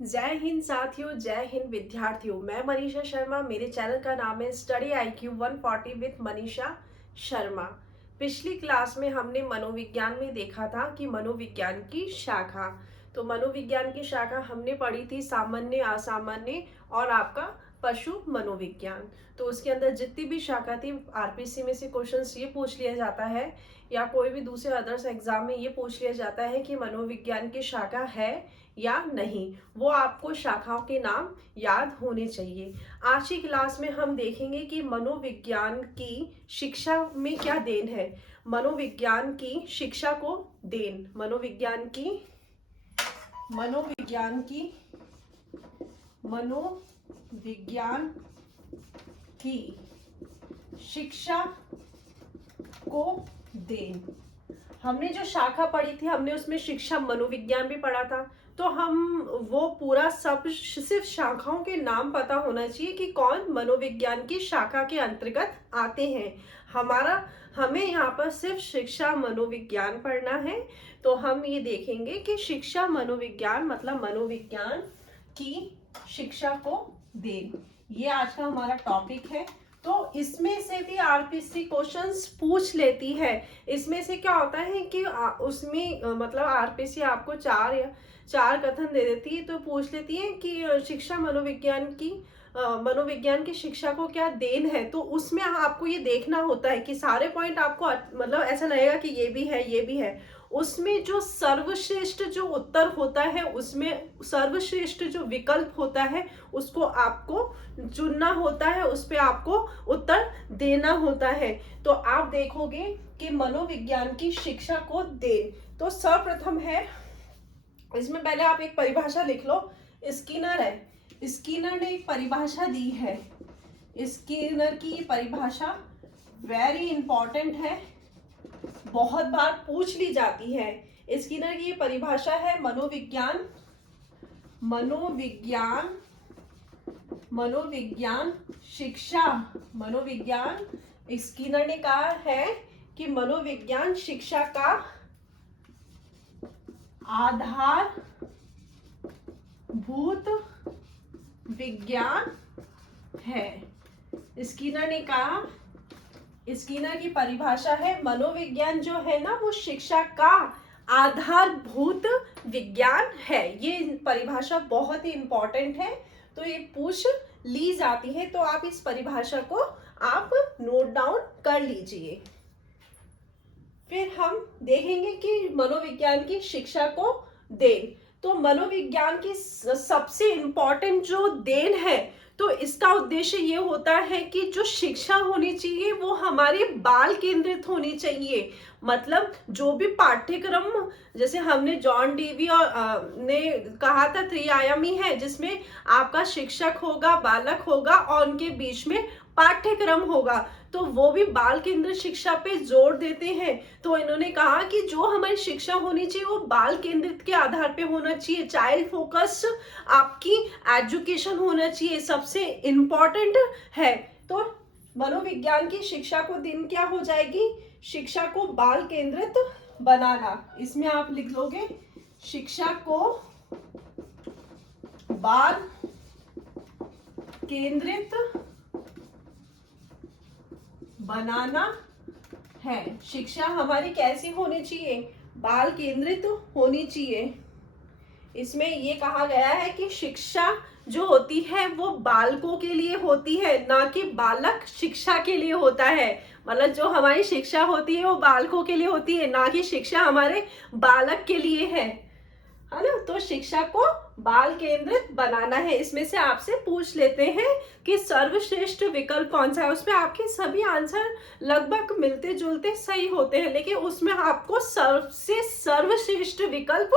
जय हिंद साथियों, जय हिंद विद्यार्थियों। मैं मनीषा शर्मा। मेरे चैनल का नाम है study IQ 140 with Manisha Sharma. पिछली क्लास में हमने मनोविज्ञान में देखा था कि मनोविज्ञान की शाखा, तो मनोविज्ञान की शाखा हमने पढ़ी थी सामान्य, असामान्य और आपका पशु मनोविज्ञान। तो उसके अंदर जितनी भी शाखा थी, आरपीसी में से क्वेश्चंस ये पूछ लिया जाता है या कोई भी दूसरे अदर्स एग्जाम में ये पूछ लिया जाता है कि मनोविज्ञान की शाखा है या नहीं। वो आपको शाखाओं के नाम याद होने चाहिए। आज की क्लास में हम देखेंगे कि मनोविज्ञान की शिक्षा में क्या देन है। मनोविज्ञान की शिक्षा को देन, मनोविज्ञान की शिक्षा को देन। हमने जो शाखा पढ़ी थी, हमने उसमें शिक्षा मनोविज्ञान भी पढ़ा था। तो हम वो पूरा सब सिर्फ शाखाओं के नाम पता होना चाहिए कि कौन मनोविज्ञान की शाखा के अंतर्गत आते हैं। हमें यहाँ पर सिर्फ शिक्षा मनोविज्ञान पढ़ना है। तो हम ये देखेंगे कि शिक्षा मनोविज्ञान मतलब मनोविज्ञान की शिक्षा को देन। ये आज का हमारा टॉपिक है। तो इसमें से भी आरपीसी क्वेश्चंस पूछ लेती है। इसमें से क्या होता है कि उसमें मतलब आरपीसी आपको चार कथन दे देती है, तो पूछ लेती है कि शिक्षा मनोविज्ञान की शिक्षा को क्या देन है। तो उसमें आपको ये देखना होता है कि सारे पॉइंट आपको मतलब ऐसा लगेगा कि ये भी है, ये भी है। उसमें जो सर्वश्रेष्ठ जो उत्तर होता है, उसमें सर्वश्रेष्ठ जो विकल्प होता है, उसको आपको चुनना होता है, उस पे आपको उत्तर देना होता है। तो आप देखोगे कि मनोविज्ञान की शिक्षा को दे, तो सर्वप्रथम है, इसमें पहले आप एक परिभाषा लिख लो। स्किनर है, स्किनर ने एक परिभाषा दी है। स्किनर की परिभाषा वेरी इंपॉर्टेंट है, बहुत बार पूछ ली जाती है। स्किनर की परिभाषा है मनोविज्ञान शिक्षा। स्किनर ने कहा है कि मनोविज्ञान शिक्षा का आधारभूत विज्ञान है। स्किनर की परिभाषा है मनोविज्ञान जो है ना, वो शिक्षा का आधारभूत विज्ञान है। ये परिभाषा बहुत ही इंपॉर्टेंट है, तो ये पूछ ली जाती है। तो आप इस परिभाषा को आप नोट डाउन कर लीजिए। फिर हम देखेंगे कि मनोविज्ञान की शिक्षा को देन। तो मनोविज्ञान की सबसे इंपॉर्टेंट जो देन है, तो इसका उद्देश्य ये होता है कि जो शिक्षा होनी चाहिए वो हमारी बाल केंद्रित होनी चाहिए। मतलब जो भी पाठ्यक्रम, जैसे हमने जॉन डीवी और ने कहा था त्रिआयामी है, जिसमें आपका शिक्षक होगा, बालक होगा और उनके बीच में पाठ्यक्रम होगा। तो वो भी बाल केंद्रित शिक्षा पे जोर देते हैं। तो इन्होंने कहा कि जो हमारी शिक्षा होनी चाहिए वो बाल केंद्रित के आधार पे होना चाहिए। चाइल्ड फोकस आपकी एजुकेशन होना चाहिए, सबसे इम्पोर्टेंट है। तो मनोविज्ञान की शिक्षा को दिन क्या हो जाएगी, शिक्षा को बाल केंद्रित बनाना। इसमें आप लिख लोगे शिक्षा को बाल केंद्रित बनाना है। शिक्षा हमारी कैसी होनी चाहिए, बाल केंद्रित होनी चाहिए। इसमें ये कहा गया है कि शिक्षा जो होती है वो बालकों के लिए होती है, ना कि बालक शिक्षा के लिए होता है। मतलब जो हमारी शिक्षा होती है वो बालकों के लिए होती है, ना कि शिक्षा हमारे बालक के लिए है ना। तो शिक्षा को बाल केंद्रित बनाना है। इसमें से आपसे पूछ लेते हैं कि सर्वश्रेष्ठ विकल्प कौन सा है। उसमें आपके सभी आंसर लगभग मिलते जुलते सही होते हैं, लेकिन उसमें आपको सबसे सर्वश्रेष्ठ विकल्प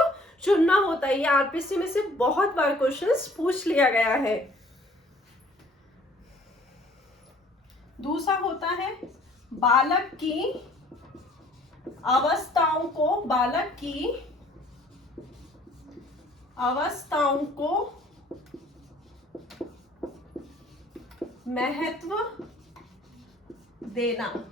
चुनना होता है। ये आरपीसी में से बहुत बार क्वेश्चंस पूछ लिया गया है। दूसरा होता है बालक की अवस्थाओं को महत्व देना।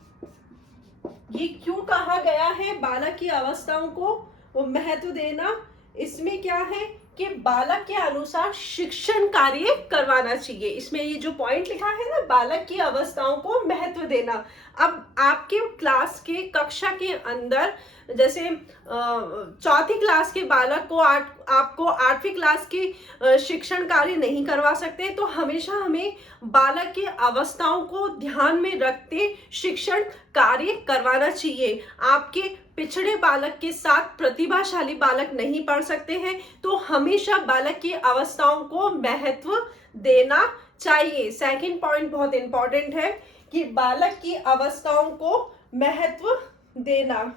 ये क्यों कहा गया है बालक की अवस्थाओं को महत्व देना? इसमें क्या है कि बालक के अनुसार शिक्षण कार्य करवाना चाहिए। इसमें ये जो पॉइंट लिखा है ना, बालक की अवस्थाओं को महत्व देना। अब आपके क्लास के कक्षा के अंदर जैसे चौथी क्लास के बालक को आपको आठवीं क्लास की शिक्षण कार्य नहीं करवा सकते, तो हमेशा हमें बालक की अवस्थाओं को ध्यान में रखते शिक्षण कार्य करवाना चाहिए। आपके पिछड़े बालक के साथ प्रतिभाशाली बालक नहीं पढ़ सकते हैं, तो हमेशा बालक की अवस्थाओं को महत्व देना चाहिए। सेकंड पॉइंट बहुत इंपॉर्टेंट है कि बालक की अवस्थाओं को महत्व देना।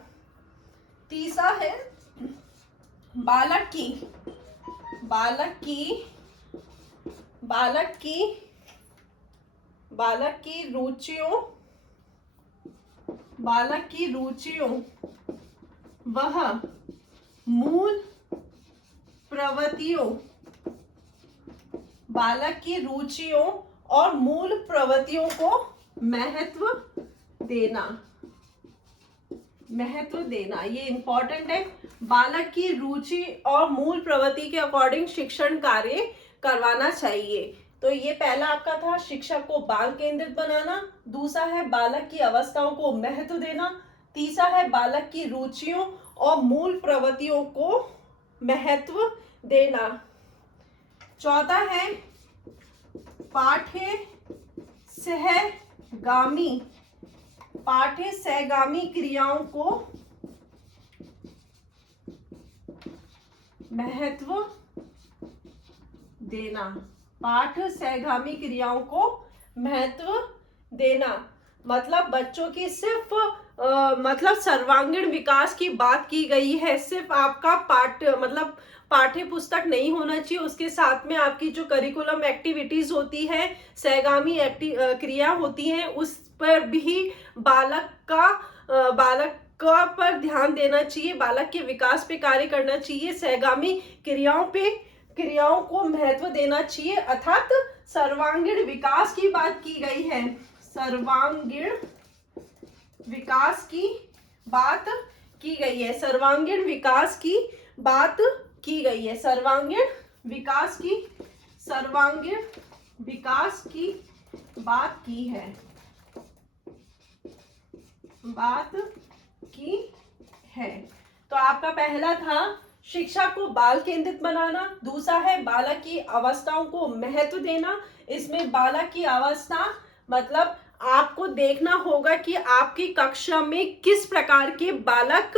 तीसरा है बालक की रुचियों वह मूल प्रवृत्तियों, बालक की रुचियों और मूल प्रवृत्तियों को महत्व देना, ये इंपॉर्टेंट है। बालक की रुचि और मूल प्रवृत्ति के अकॉर्डिंग शिक्षण कार्य करवाना चाहिए। तो ये पहला आपका था शिक्षक को बाल केंद्रित बनाना, दूसरा है बालक की अवस्थाओं को महत्व देना, तीसरा है बालक की रुचियों और मूल प्रवृत्तियों को महत्व देना, चौथा है पाठ्य सहगामी क्रियाओं को महत्व देना। पाठ्य सहगामी क्रियाओं को महत्व देना मतलब बच्चों की सिर्फ मतलब सर्वांगीण विकास की बात की गई है। सिर्फ आपका पाठ्य पुस्तक नहीं होना चाहिए, उसके साथ में आपकी जो करिकुलम एक्टिविटीज होती है, सहगामी क्रिया होती हैं, उस पर भी बालक का पर ध्यान देना चाहिए, बालक के विकास पे कार्य करना चाहिए, सहगामी क्रियाओं को महत्व देना चाहिए। अर्थात सर्वांगीण विकास की बात की गई है, सर्वांगीण विकास की बात की गई है, सर्वांगीण विकास की बात की गई है, सर्वांगीण विकास की बात की है। तो आपका पहला था शिक्षा को बाल केंद्रित बनाना, दूसरा है बालक की अवस्थाओं को महत्व देना। इसमें बालक की अवस्था मतलब आपको देखना होगा कि आपकी कक्षा में किस प्रकार के बालक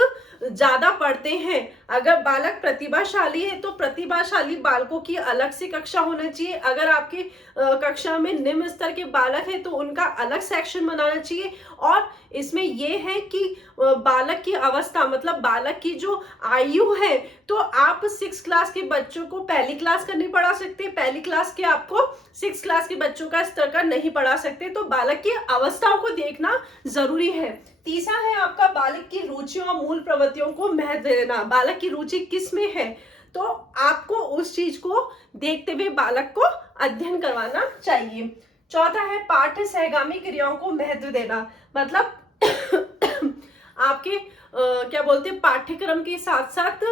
ज्यादा पढ़ते हैं। अगर बालक प्रतिभाशाली है तो प्रतिभाशाली बालकों की अलग से कक्षा होना चाहिए। अगर आपकी कक्षा में निम्न स्तर के बालक हैं तो उनका अलग सेक्शन बनाना चाहिए। और इसमें यह है कि बालक की अवस्था मतलब बालक की जो आयु है, तो आप 6 क्लास के बच्चों को पहली क्लास का नहीं पढ़ा सकते, पहली क्लास के आपको 6 क्लास के बच्चों का स्तर का नहीं पढ़ा सकते। तो बालक की अवस्थाओं को देखना जरूरी है। तीसरा है आपका बालक की रुचियों और मूल प्रवृत्तियों को महत्व देना। बालक की रुचि किस में है, तो आपको उस चीज को देखते हुए बालक को अध्ययन करवाना चाहिए। चौथा है पाठ्य सहगामी क्रियाओं को महत्व देना मतलब आपके क्या बोलते हैं पाठ्यक्रम के साथ साथ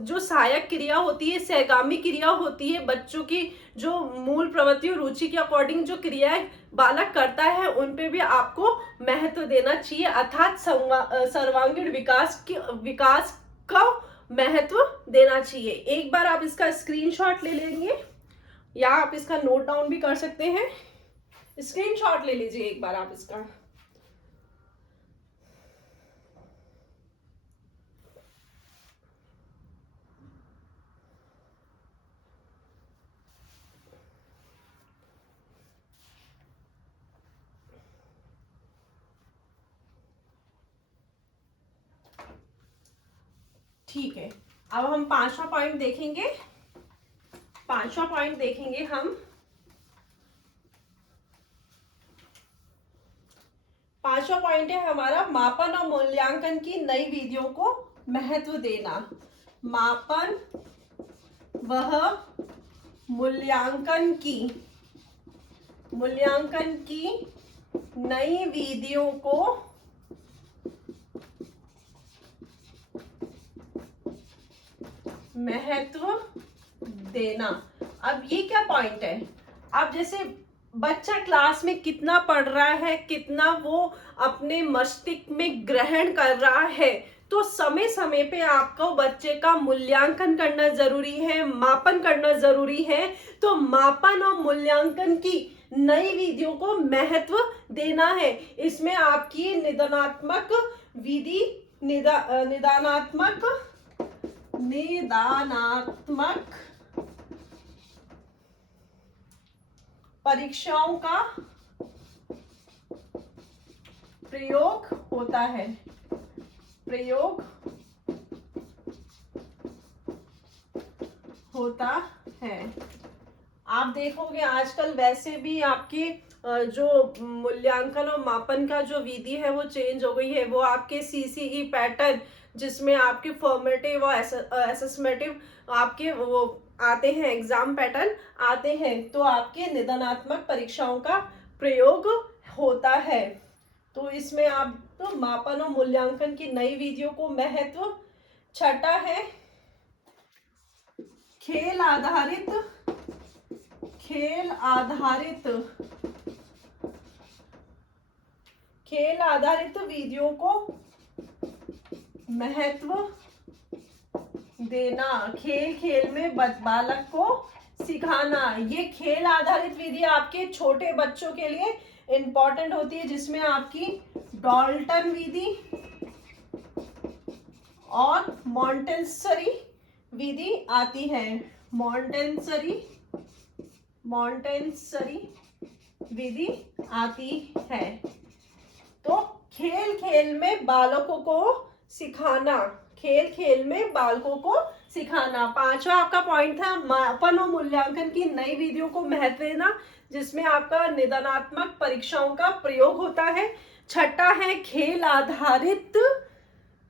जो सहायक क्रिया होती है, सहगामी क्रिया होती है, बच्चों की जो मूल प्रवृत्ति और रुचि के अकॉर्डिंग जो क्रियाएं बालक करता है उन पे भी आपको महत्व देना चाहिए। अर्थात सर्वांगीण विकास का महत्व देना चाहिए। एक बार आप इसका स्क्रीनशॉट ले लेंगे या आप इसका नोट डाउन भी कर सकते हैं। स्क्रीनशॉट ले लीजिए एक बार आप इसका। ठीक है, अब हम पांचवा पॉइंट देखेंगे। पांचवा पॉइंट है हमारा मापन और मूल्यांकन की नई विधियों को महत्व देना। मापन वह मूल्यांकन की नई विधियों को महत्व देना। अब ये क्या पॉइंट है, अब जैसे बच्चा क्लास में कितना पढ़ रहा है, कितना वो अपने मस्तिष्क में ग्रहण कर रहा है, तो समय समय पे आपको बच्चे का मूल्यांकन करना जरूरी है, मापन करना जरूरी है। तो मापन और मूल्यांकन की नई विधियों को महत्व देना है। इसमें आपकी निदानात्मक विधि, निदानात्मक परीक्षाओं का प्रयोग होता है, प्रयोग होता है। आप देखोगे आजकल वैसे भी आपके जो मूल्यांकन और मापन का जो विधि है वो चेंज हो गई है। वो आपके सीसीई पैटर्न, जिसमें आपके फॉर्मेटिव और असेसमेटिव आपके वो आते हैं, एग्जाम पैटर्न आते हैं, तो आपके निदानात्मक परीक्षाओं का प्रयोग होता है। तो इसमें आप तो मापन और मूल्यांकन की नई विधियों को महत्व। छठा है खेल आधारित विधियों को महत्व देना। खेल खेल में बालक को सिखाना। ये खेल आधारित विधि आपके छोटे बच्चों के लिए इंपॉर्टेंट होती है, जिसमें आपकी डॉल्टन विधि और मॉन्टेसरी विधि आती है। मॉन्टेसरी विधि आती है। तो खेल खेल में बालकों को सिखाना, खेल खेल में बालकों को सिखाना। पांचवा आपका पॉइंट था मापन और मूल्यांकन की नई विधियों को महत्व देना, जिसमें आपका निदानात्मक परीक्षाओं का प्रयोग होता है। छठा है खेल आधारित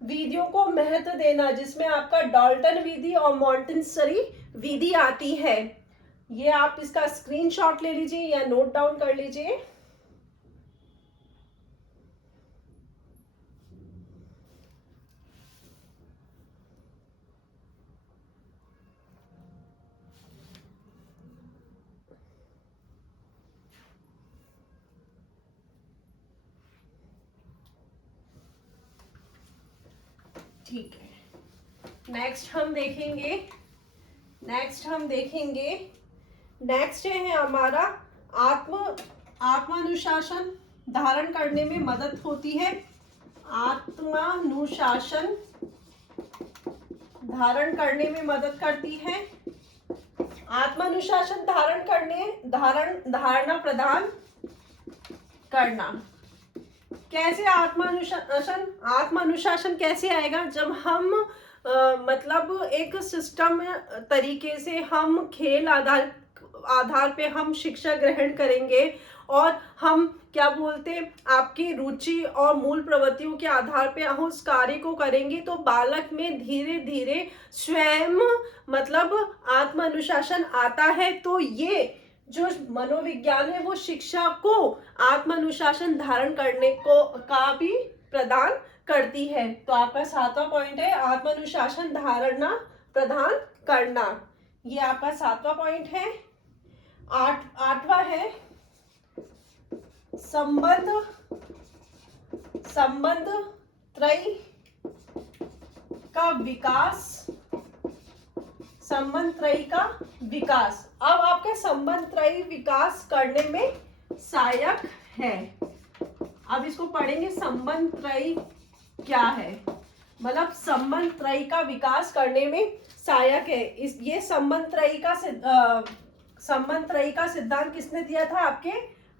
विधियों को महत्व देना, जिसमें आपका डॉल्टन विधि और मॉन्टेसरी विधि आती है। ये आप इसका स्क्रीनशॉट ले लीजिए या नोट डाउन कर लीजिए। ठीक है, नेक्स्ट है हमारा आत्मानुशासन धारण करने में मदद होती है। आत्मानुशासन धारण करने में मदद करती है। आत्मानुशासन धारणा प्रदान करना। कैसे आत्मानुशासन कैसे आएगा, जब हम मतलब एक सिस्टम तरीके से हम खेल आधार पे हम शिक्षा ग्रहण करेंगे, और हम क्या बोलते आपकी रुचि और मूल प्रवृत्तियों के आधार पे हम उस कार्य को करेंगे, तो बालक में धीरे धीरे स्वयं मतलब आत्मानुशासन आता है। तो ये जो मनोविज्ञान है वो शिक्षा को आत्मानुशासन धारण करने को का भी प्रदान करती है। तो आपका सातवां पॉइंट है आत्मानुशासन धारणा प्रदान करना। ये आपका सातवां पॉइंट है। आठवां है संबंध त्रयी का विकास। संबंध त्रयी का विकास। अब आपके संबंध त्रयी विकास करने में सहायक है। अब इसको पढ़ेंगे, संबंध त्रयी क्या है, मतलब संबंध त्रयी का विकास करने में सहायक है। ये संबंध त्रयी का सिद्धांत किसने दिया था, आपके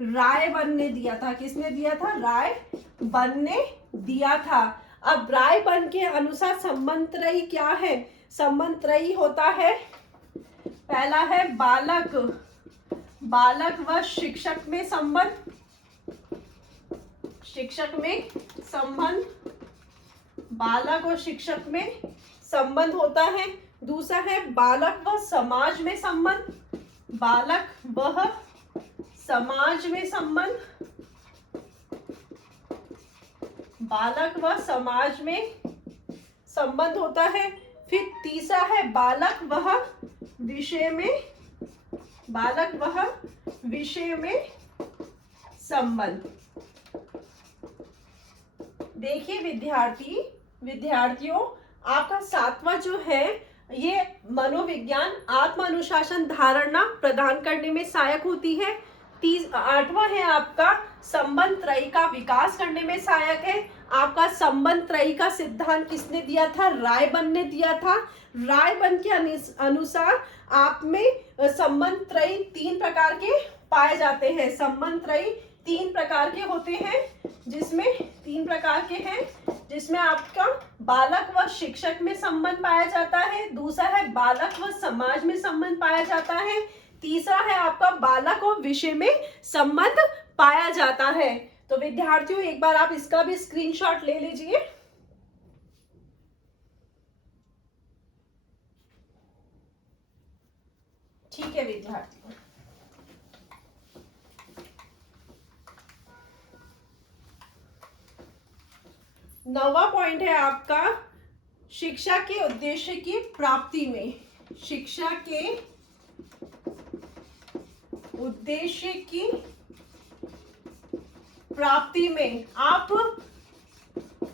रायबर्न ने दिया था। किसने दिया था, रायबर्न ने दिया था। अब रायबर्न के अनुसार संबंध त्रयी क्या है, संबंध त्रयी होता है, पहला है बालक व शिक्षक में संबंध, बालक और शिक्षक में संबंध होता है। दूसरा है बालक व समाज में संबंध, बालक व समाज में संबंध, बालक व समाज में संबंध होता है। फिर तीसरा है बालक व विषय में, बालक वह विषय में संबंध। देखिए विद्यार्थियों, आपका 7वां जो है ये मनोविज्ञान आत्म अनुशासन धारणा प्रदान करने में सहायक होती है। 8वां है आपका संबंध त्रयी का विकास करने में सहायक है। आपका संबंध त्रयी का सिद्धांत किसने दिया था? रायबन ने दिया था। रायबन के अनुसार आप में संबंध त्रयी 3 प्रकार के पाए जाते हैं। संबंध त्रयी 3 प्रकार के होते हैं, जिसमें आपका बालक व शिक्षक में संबंध पाया जाता है। दूसरा है बालक व समाज में संबंध पाया जाता है। तीसरा है आपका बालक और विषय में संबंध पाया जाता है। तो विद्यार्थियों, एक बार आप इसका भी स्क्रीनशॉट ले लीजिए। ठीक है विद्यार्थियों, नौवां पॉइंट है आपका शिक्षा के उद्देश्य की प्राप्ति में। शिक्षा के उद्देश्य की प्राप्ति में आप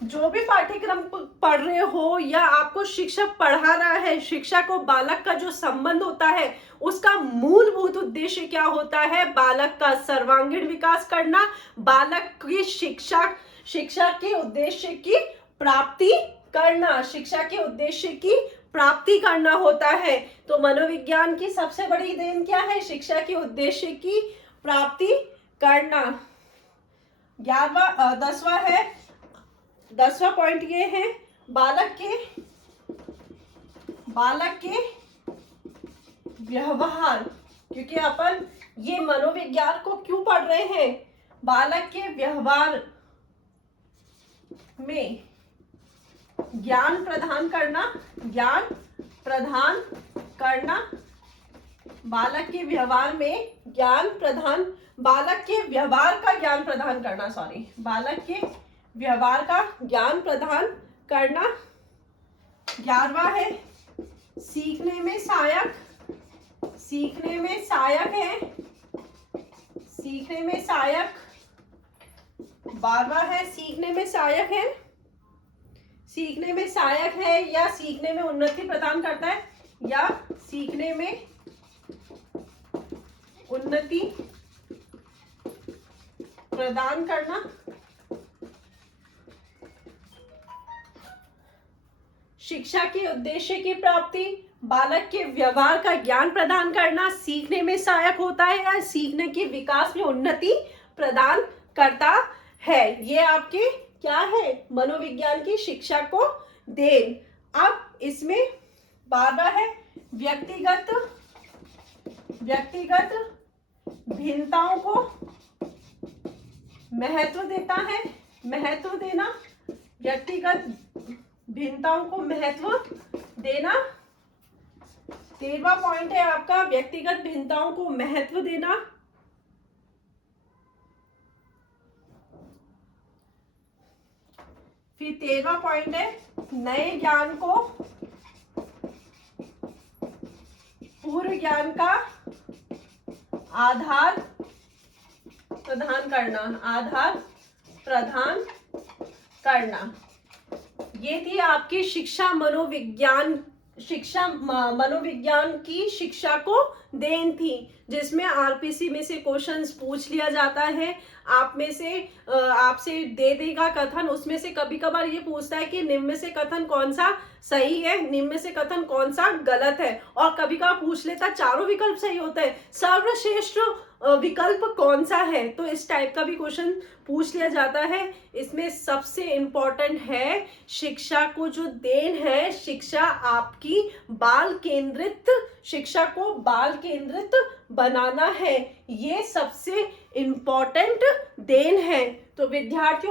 जो भी पाठ्यक्रम पढ़ रहे हो या आपको शिक्षक पढ़ा रहा है, शिक्षा को बालक का जो संबंध होता है उसका मूलभूत उद्देश्य क्या होता है? बालक का सर्वांगीण विकास करना, बालक की शिक्षा के उद्देश्य की प्राप्ति करना, शिक्षा के उद्देश्य की प्राप्ति करना होता है। तो मनोविज्ञान की सबसे बड़ी देन क्या है? शिक्षा के उद्देश्य की प्राप्ति करना। 10वां पॉइंट ये है बालक के व्यवहार, क्योंकि अपन ये मनोविज्ञान को क्यों पढ़ रहे हैं? बालक के व्यवहार में ज्ञान प्रदान करना, बालक के व्यवहार में बालक के व्यवहार का ज्ञान प्रदान करना, बालक के व्यवहार का ज्ञान प्रदान करना। 11वां है सीखने में सहायक है, 12वां है सीखने में सहायक है या सीखने में उन्नति प्रदान करता है, या सीखने में उन्नति प्रदान करना। शिक्षा के उद्देश्य की प्राप्ति, बालक के व्यवहार का ज्ञान प्रदान करना सीखने में सहायक होता है या सीखने के विकास में उन्नति प्रदान करता है। ये आपके क्या है? मनोविज्ञान की शिक्षा को देन। अब इसमें 12वां है व्यक्तिगत भिन्नताओं को महत्व देना, व्यक्तिगत भिन्नताओं को महत्व देना। 13वां पॉइंट है आपका व्यक्तिगत भिन्नताओं को महत्व देना। फिर 13वां पॉइंट है नए ज्ञान को पूर्व ज्ञान का आधार प्रदान करना। ये थी आपकी मनोविज्ञान की शिक्षा को देन थी, जिसमें आरपीसी में से क्वेश्चंस पूछ लिया जाता है। आपसे दे देगा कथन, उसमें से कभी कभार ये पूछता है कि निम्न में से कथन कौन सा सही है, निम्न में से कथन कौन सा गलत है, और कभी कभार पूछ लेता चारों विकल्प सही होते हैं, सर्वश्रेष्ठ विकल्प कौन सा है। तो इस टाइप का भी क्वेश्चन पूछ लिया जाता है। इसमें सबसे इंपॉर्टेंट है शिक्षा को जो देन है, शिक्षा आपकी शिक्षा को बाल केंद्रित बनाना है, ये सबसे इंपॉर्टेंट देन है। तो विद्यार्थियों